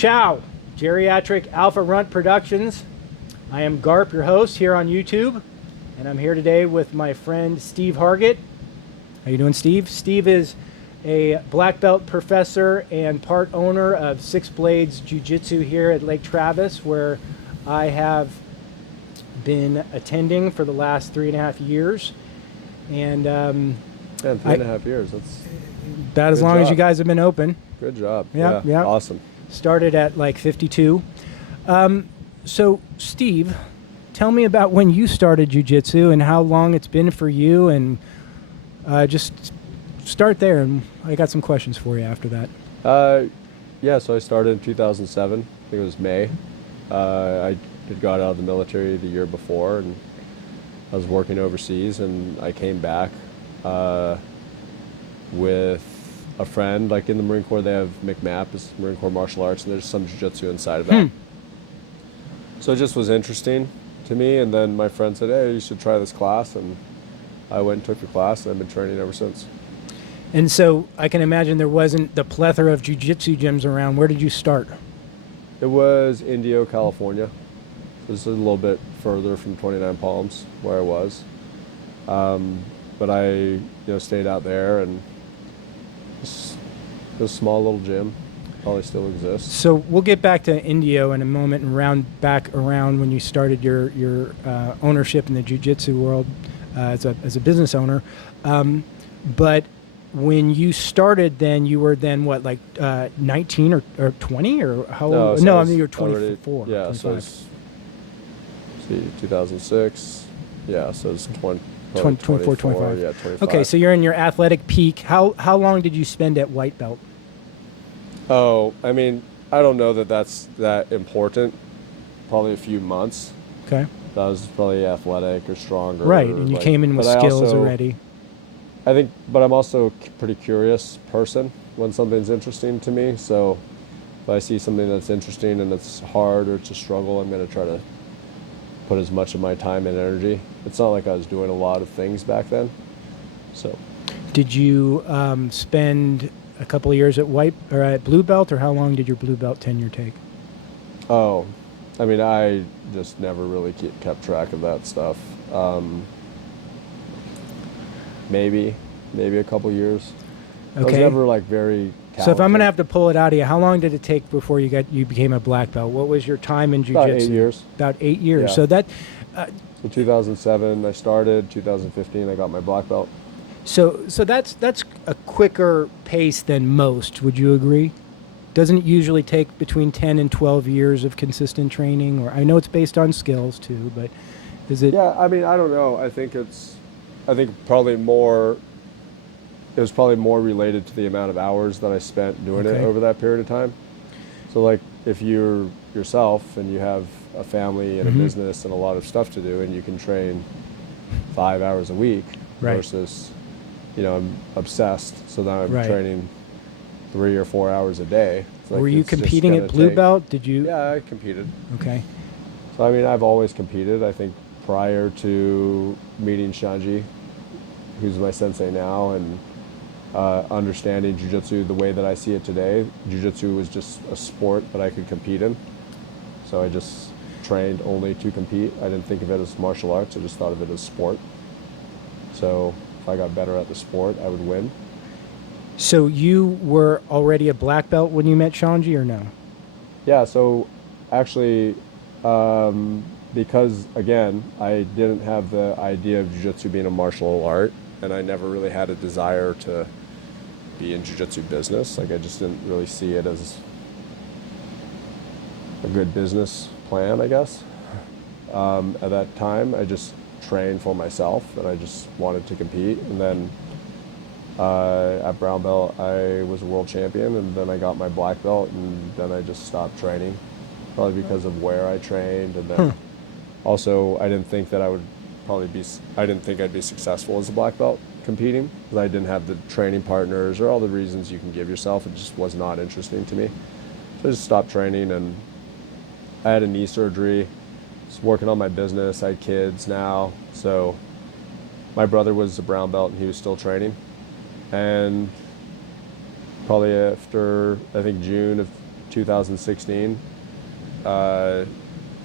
Ciao, Geriatric Alpha Runt Productions. I am Garp, your host here on YouTube, and I'm here today with my friend Steve Hargett. How you doing, Steve? Steve is a black belt professor and part owner of Six Blades Jiu-Jitsu here at Lake Travis, where I have been attending for the last 3.5 years. And yeah, 3.5 years. That's about as long as you guys have been open. Good job. Yeah. Awesome. Started at like 52. So, Steve, tell me about when you started jiu-jitsu and how long it's been for you, and just start there, and I got some questions for you after that. Yeah, so I started in 2007. I think it was May. I had got out of the military the year before, and I was working overseas, and I came back with a friend. Like in the Marine Corps, they have MCMAP, it's Marine Corps Martial Arts, and there's some jiu-jitsu inside of that. So it just was interesting to me, and then my friend said, hey, you should try this class, and I went and took the class, and I've been training ever since. And so I can imagine there wasn't the plethora of jiu-jitsu gyms around. Where did you start? It was Indio, California. This is a little bit further from 29 Palms, where I was. But I stayed out there, and it was a small little gym. Probably still exists. So we'll get back to Indio in a moment and round back around when you started your ownership in the jiu-jitsu world as a business owner. But when you started, then you were what, like 19 or 20, or how old? No, I mean, you were 24. Yeah, 25. so it's 2006. Yeah, so it's 24, 25. Yeah, 25. Okay, so you're in your athletic peak. How long did you spend at white belt? Oh, I mean, I don't know that that's that important. Probably a few months. Okay. That was probably athletic or stronger. Right, and you came in with skills already. I think, but I'm also a pretty curious person when something's interesting to me. So if I see something that's interesting and it's hard or it's a struggle, I'm going to try to put as much of my time and energy. It's not like I was doing a lot of things back then. So. Did you spend a couple of years at white or at blue belt, or how long did your blue belt tenure take? Oh, I mean, I just never really kept track of that stuff. Maybe a couple years. Okay. I was never like very talented. So if I'm going to have to pull it out of you, how long did it take before you became a black belt? What was your time in jiu-jitsu? About 8 years. About 8 years. Yeah. So that. So 2007 I started. 2015 I got my black belt. So that's a quicker pace than most. Would you agree? Doesn't it usually take between 10 and 12 years of consistent training? Or I know it's based on skills too, but is it? Yeah, I mean, I don't know. I think probably more. It was probably more related to the amount of hours that I spent doing it over that period of time. So like if you're yourself and you have a family and a business and a lot of stuff to do, and you can train 5 hours a week versus, I'm obsessed, so now I'm training 3 or 4 hours a day. Were you competing at blue belt? Did you? Yeah, I competed. Okay. So I mean, I've always competed. I think prior to meeting Shanji, who's my sensei now, and understanding jiu-jitsu the way that I see it today, jiu-jitsu was just a sport that I could compete in. So I just trained only to compete. I didn't think of it as martial arts. I just thought of it as sport. So if I got better at the sport, I would win. So you were already a black belt when you met Shanji, or no? Yeah, so actually, because again, I didn't have the idea of jiu-jitsu being a martial art, and I never really had a desire to be in jiu-jitsu business. Like I just didn't really see it as a good business plan, I guess. At that time, I just trained for myself, and I just wanted to compete. And then at brown belt, I was a world champion, and then I got my black belt, and then I just stopped training, probably because of where I trained. And then also, I didn't think that I didn't think I'd be successful as a black belt competing, because I didn't have the training partners or all the reasons you can give yourself. It just was not interesting to me. So I just stopped training, and I had a knee surgery. Was working on my business. I had kids now. So my brother was a brown belt, and he was still training. And probably after, I think, June of 2016,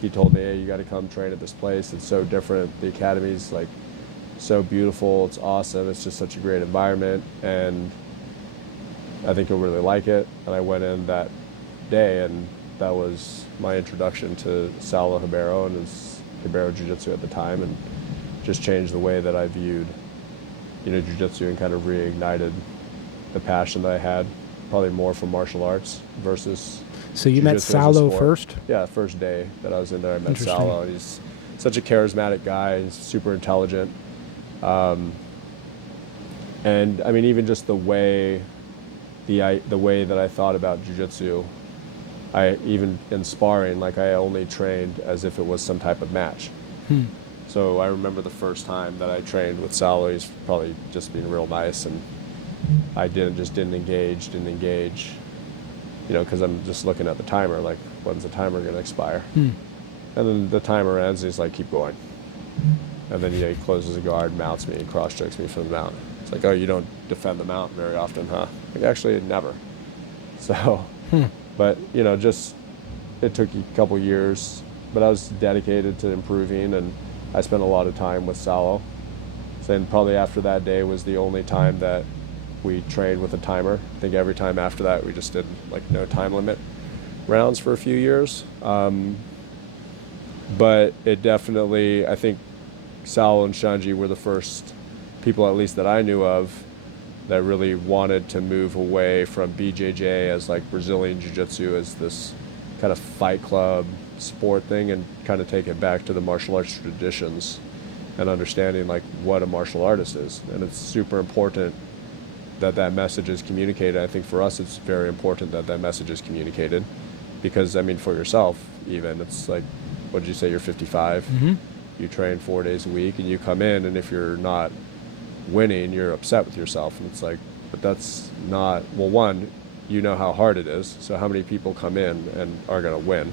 he told me, hey, you got to come train at this place. It's so different. The academy's like so beautiful. It's awesome. It's just such a great environment, and I think you'll really like it. And I went in that day, and that was my introduction to Saulo Ribeiro and his Ribeiro Jiu-Jitsu at the time, and just changed the way that I viewed, Jiu-Jitsu, and kind of reignited the passion that I had, probably more for martial arts versus. So you met Jiu-Jitsu as a Saulo sport. first? Yeah, first day that I was in there, I met Interesting. Saulo. He's such a charismatic guy. He's super intelligent. And I mean, even just the way that I thought about jiu-jitsu, even in sparring, like I only trained as if it was some type of match. So I remember the first time that I trained with Saulo, he's probably just being real nice, and I didn't engage, because I'm just looking at the timer, like, when's the timer going to expire? And then the timer ends, and he's like, keep going. And then he closes the guard, mounts me, and cross-chokes me from the mount. It's like, oh, you don't defend the mount very often, huh? Like, actually, never. So, but, just, it took a couple years, but I was dedicated to improving, and I spent a lot of time with Saulo. So then probably after that day was the only time that we trained with a timer. I think every time after that, we just did, like, no time limit rounds for a few years. But it definitely, I think Saulo and Shanji were the first people, at least that I knew of, that really wanted to move away from BJJ as like Brazilian Jiu-Jitsu as this kind of fight club sport thing, and kind of take it back to the martial arts traditions and understanding like what a martial artist is. And it's super important that that message is communicated. I think for us it's very important that that message is communicated, because I mean, for yourself even, it's like, what did you say, you're 55? You train 4 days a week, and you come in, and if you're not winning, you're upset with yourself. And it's like, but that's not, well, one, you know how hard it is, so how many people come in and are going to win?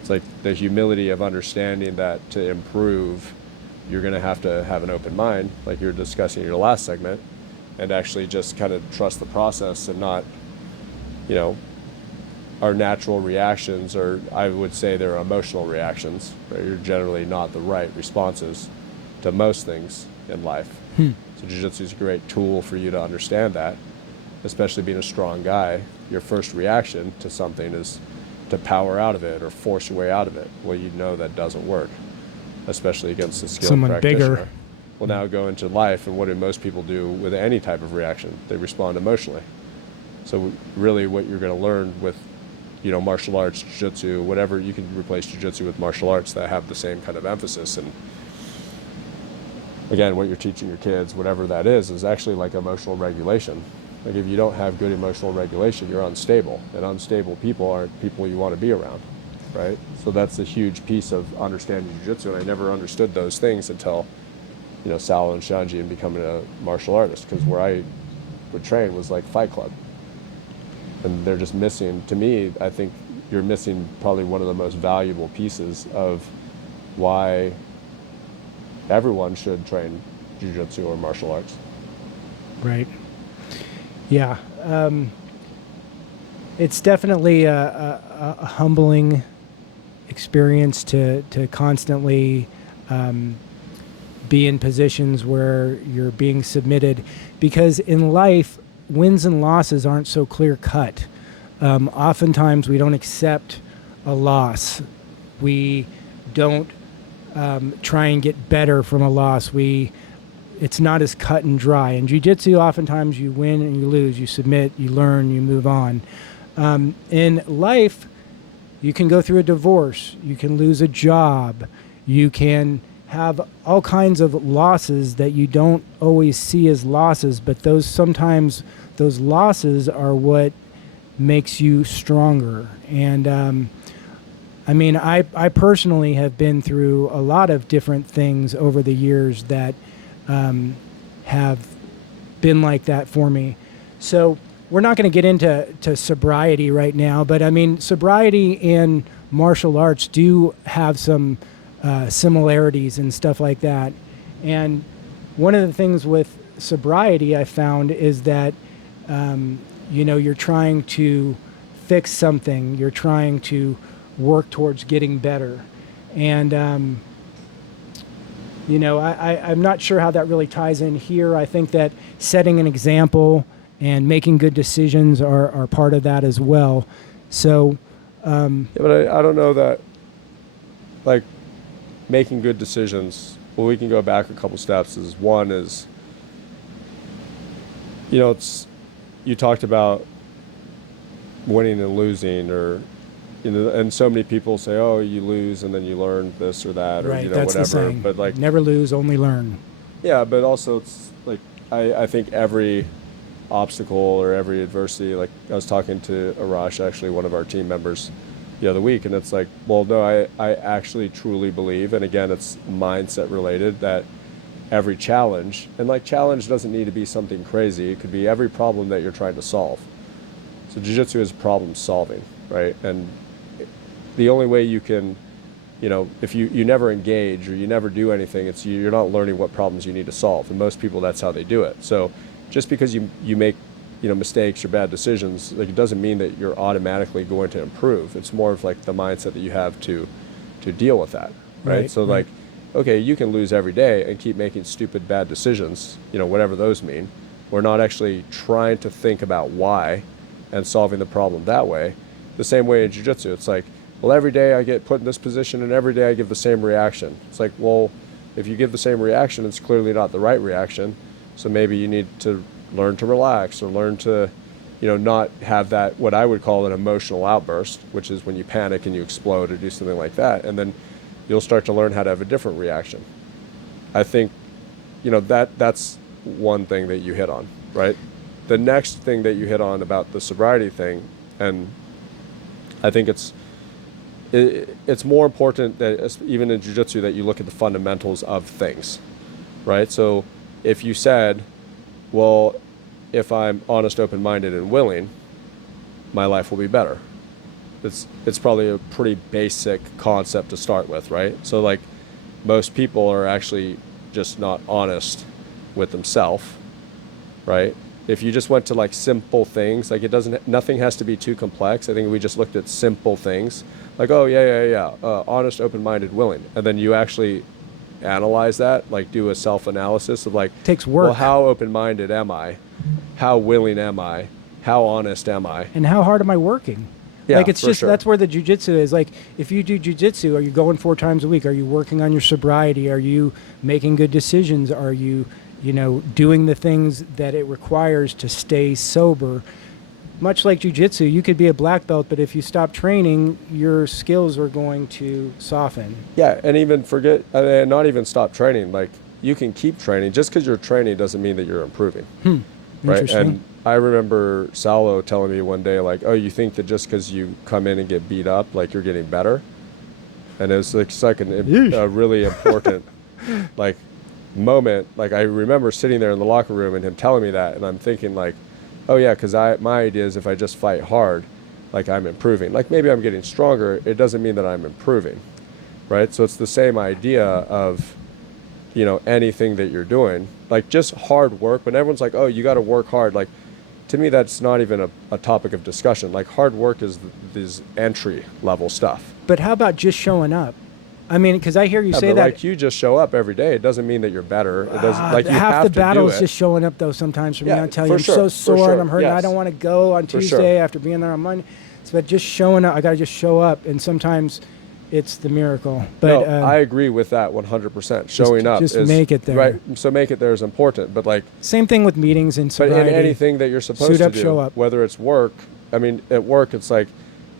It's like the humility of understanding that to improve, you're going to have an open mind, like you were discussing in your last segment, and actually just kind of trust the process, and not, our natural reactions, or I would say they're emotional reactions, right? You're generally not the right responses to most things in life. So jiu-jitsu is a great tool for you to understand that, especially being a strong guy. Your first reaction to something is to power out of it or force your way out of it. Well, that doesn't work, especially against a skilled Someone practitioner. bigger. Well, now go into life, and what do most people do with any type of reaction? They respond emotionally. So really what you're going to learn with martial arts, jiu-jitsu, whatever, you can replace jiu-jitsu with martial arts that have the same kind of emphasis. And again, what you're teaching your kids, whatever that is actually like emotional regulation. Like if you don't have good emotional regulation, you're unstable, and unstable people aren't people you want to be around, right? So that's a huge piece of understanding jiu-jitsu, and I never understood those things until, Saulo and Shanji, and becoming a martial artist, because where I would train was like Fight Club. And they're just missing, to me, I think you're missing probably one of the most valuable pieces of why everyone should train jiu-jitsu or martial arts. Right. Yeah. It's definitely a humbling experience to constantly be in positions where you're being submitted, because in life, wins and losses aren't so clear cut. Oftentimes we don't accept a loss. We don't try and get better from a loss. It's not as cut and dry. In jiu-jitsu, oftentimes you win and you lose, you submit, you learn, you move on. In life, you can go through a divorce, you can lose a job, you can have all kinds of losses that you don't always see as losses, but those losses are what makes you stronger. And I personally have been through a lot of different things over the years that have been like that for me. So we're not going to get into sobriety right now, but sobriety and martial arts do have some similarities and stuff like that. And one of the things with sobriety I found is that you're trying to fix something. You're trying to work towards getting better. And, you know, I'm not sure how that really ties in here. I think that setting an example and making good decisions are part of that as well. So, Yeah, but I don't know that, like, making good decisions, well, we can go back a couple steps. One is, you know, you talked about winning and losing, or, you know, and so many people say, oh, you lose and then you learn this or that, or, right, you know, that's whatever. the saying. But, like, never lose, only learn. yeah, but also it's like, I think every obstacle or every adversity, like I was talking to Arash, actually one of our team members, the other week, and it's like, well, no, I actually truly believe, and again, it's mindset related, that every challenge, and like challenge doesn't need to be something crazy, it could be every problem that you're trying to solve. So jiu-jitsu is problem solving, right? And the only way you can, you know, if you never engage or you never do anything, it's you're not learning what problems you need to solve, and most people, that's how they do it. So just because you make, you know, mistakes or bad decisions, like, it doesn't mean that you're automatically going to improve. It's more of like the mindset that you have to deal with that, right? So like, okay, you can lose every day and keep making stupid bad decisions, you know, whatever those mean. We're not actually trying to think about why and solving the problem that way. The same way in jiu-jitsu, it's like, well, every day I get put in this position and every day I give the same reaction. It's like, well, if you give the same reaction, it's clearly not the right reaction. So maybe you need to learn to relax, or learn to, you know, not have that, what I would call an emotional outburst, which is when you panic and you explode or do something like that. And then you'll start to learn how to have a different reaction. I think, you know, that's one thing that you hit on, right? The next thing that you hit on about the sobriety thing, and I think it's more important that even in jiu-jitsu that you look at the fundamentals of things, right? So if you said, well, if I'm honest, open-minded, and willing, my life will be better. It's probably a pretty basic concept to start with, right? So like, most people are actually just not honest with themselves, right? If you just went to like simple things, like nothing has to be too complex. I think we just looked at simple things, like, oh yeah, honest, open-minded, willing, and then you actually analyze that, like do a self-analysis of like, takes work. Well, how open-minded am I? How willing am I? How honest am I? And how hard am I working? Yeah, like, it's just, sure. That's where the jiu-jitsu is. Like, if you do jiu-jitsu, are you going 4 times a week? Are you working on your sobriety? Are you making good decisions? Are you, you know, doing the things that it requires to stay sober? Much like jiu-jitsu, you could be a black belt, but if you stop training, your skills are going to soften. Yeah, and even not even stop training. Like, you can keep training. Just because you're training doesn't mean that you're improving. Right? Interesting. And I remember Salo telling me one day, like, oh, you think that just because you come in and get beat up, like, you're getting better? And it was like a really important, like, moment. Like, I remember sitting there in the locker room and him telling me that, and I'm thinking, like, oh yeah, because my idea is if I just fight hard, like, I'm improving. Like, maybe I'm getting stronger. It doesn't mean that I'm improving, right? So it's the same idea of, you know, anything that you're doing, like just hard work. When everyone's like, oh, you got to work hard, like, to me, that's not even a topic of discussion. Like, hard work is this entry level stuff. But how about just showing up? I mean, because I hear you say but that. Like, you just show up every day. It doesn't mean that you're better. It doesn't, like, you half have the to battle do is it. just showing up, though. Sometimes for me, Yeah, I'm telling for you, I'm sure, so for sore sure, and I'm hurting. yes. I don't want to go on For Tuesday sure. after being there on Monday. But just showing up, I got to just show up, and sometimes it's the miracle. But no, I agree with that 100%. Showing up just is make it there. Right. So make it there is important. But like, same thing with meetings and but sobriety. in anything that you're supposed Suit up, to do, show up. whether it's work, I mean, at work, it's like,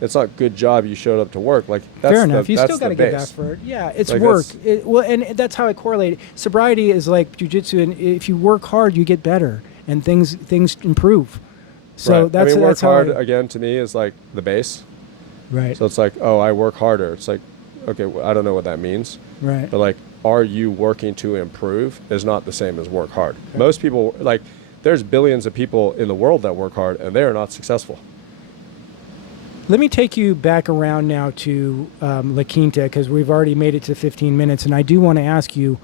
it's not good job you showed up to work. Like, that's fair enough. You that's still got to the give base. effort. Yeah, it's Like, work. Well, and that's how I correlate it. Sobriety is like jiu-jitsu, and if you work hard, you get better, and things improve. So Right. that's I mean, work that's how hard, again, to me, is like the base. right. So it's like, oh, I work harder. It's like, okay, well, I don't know what that means. Right. But like, are you working to improve is not the same as work hard. Okay. Most people, like, there's billions of people in the world that work hard and they are not successful. Let me take you back around now to La Quinta, because we've already made it to 15 minutes, and I do want to ask you,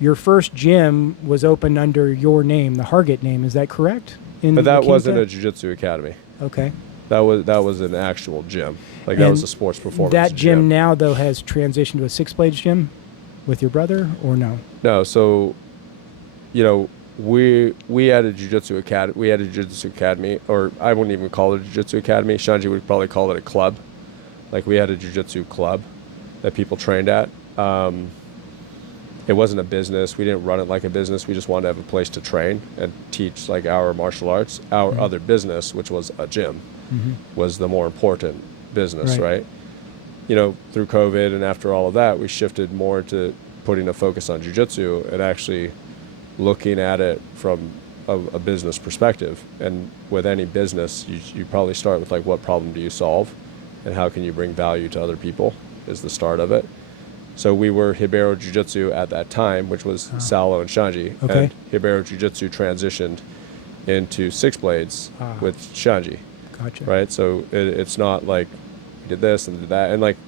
your first gym was opened under your name, the Hargett name, is that correct? But that wasn't a jiu-jitsu academy. Okay. That was an actual gym. Like that And was a sports performance that gym gym. now, though, has transitioned to a Six Blades gym with your brother, or no? No, so, you know, we had a jiu-jitsu academy. We had a jiu-jitsu academy, or I wouldn't even call it a jiu-jitsu academy. Shanji would probably call it a club. Like we had a jiu-jitsu club that people trained at. It wasn't a business. We didn't run it like a business. We just wanted to have a place to train and teach like our martial arts. Our other business, which was a gym, was the more important business, right? You know, through COVID and after all of that, we shifted more to putting a focus on jiu-jitsu and actually looking at it from a business perspective. And with any business, you probably start with like, what problem do you solve and how can you bring value to other people is the start of it. So we were Hibero Jiu-Jitsu at that time, which was Salo and Shanji. Okay. And Hibero Jiu-Jitsu transitioned into Six Blades with Shanji. Gotcha. Right? So it's not like we did this and did that. And like,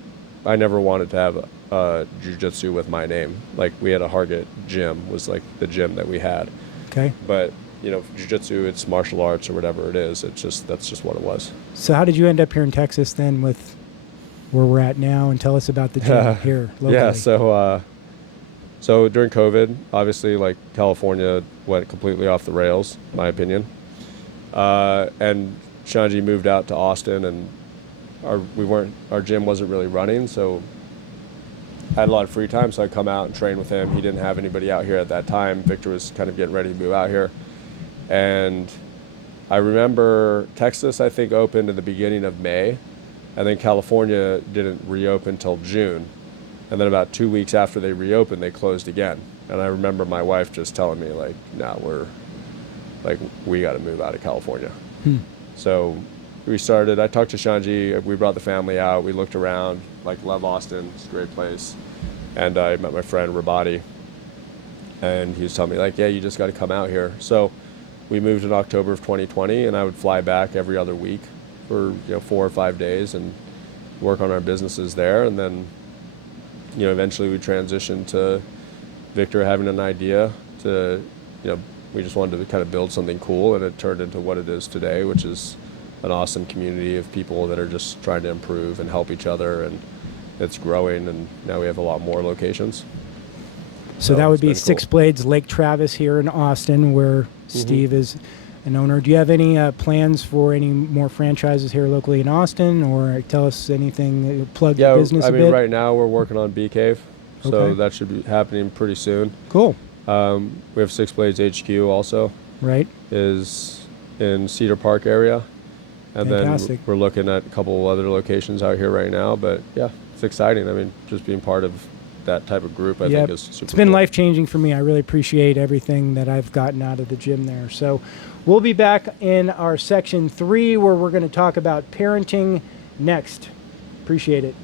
I never wanted to have Jiu-Jitsu with my name. Like we had a Hargett gym was like the gym that we had. Okay. But, you know, Jiu-Jitsu, it's martial arts or whatever it is. That's just what it was. So how did you end up here in Texas then with where we're at now, and tell us about the gym here locally? Yeah, so during COVID, obviously, like California went completely off the rails, in my opinion. And Shanji moved out to Austin, and our gym wasn't really running, so I had a lot of free time, so I'd come out and train with him. He didn't have anybody out here at that time. Victor was kind of getting ready to move out here. And I remember Texas, I think, opened in the beginning of May. And then California didn't reopen till June. And then about 2 weeks after they reopened, they closed again. And I remember my wife just telling me, like, we got to move out of California. So I talked to Shanji, we brought the family out, we looked around, like, love Austin, it's a great place. And I met my friend Rabati, and he was telling me, like, yeah, you just got to come out here. So we moved in October of 2020, and I would fly back every other week for 4 or 5 days and work on our businesses there. And then, eventually we transitioned to Victor having an idea to, we just wanted to kind of build something cool, and it turned into what it is today, which is an awesome community of people that are just trying to improve and help each other, and it's growing, and now we have a lot more locations. So that would be cool. Six Blades Lake Travis here in Austin, where Steve is an owner. Do you have any plans for any more franchises here locally in Austin, or tell us anything, plug your business a bit? Right now we're working on Bee Cave, so Okay. that should be happening pretty soon. Cool. We have Six Blades HQ also, Right. is in Cedar Park area. And Fantastic. then we're looking at a couple of other locations out here right now, but yeah, it's exciting. I mean, just being part of that type of group, I think is super It's been cool. life-changing for me. I really appreciate everything that I've gotten out of the gym there. So we'll be back in our section 3, where we're going to talk about parenting next. Appreciate it.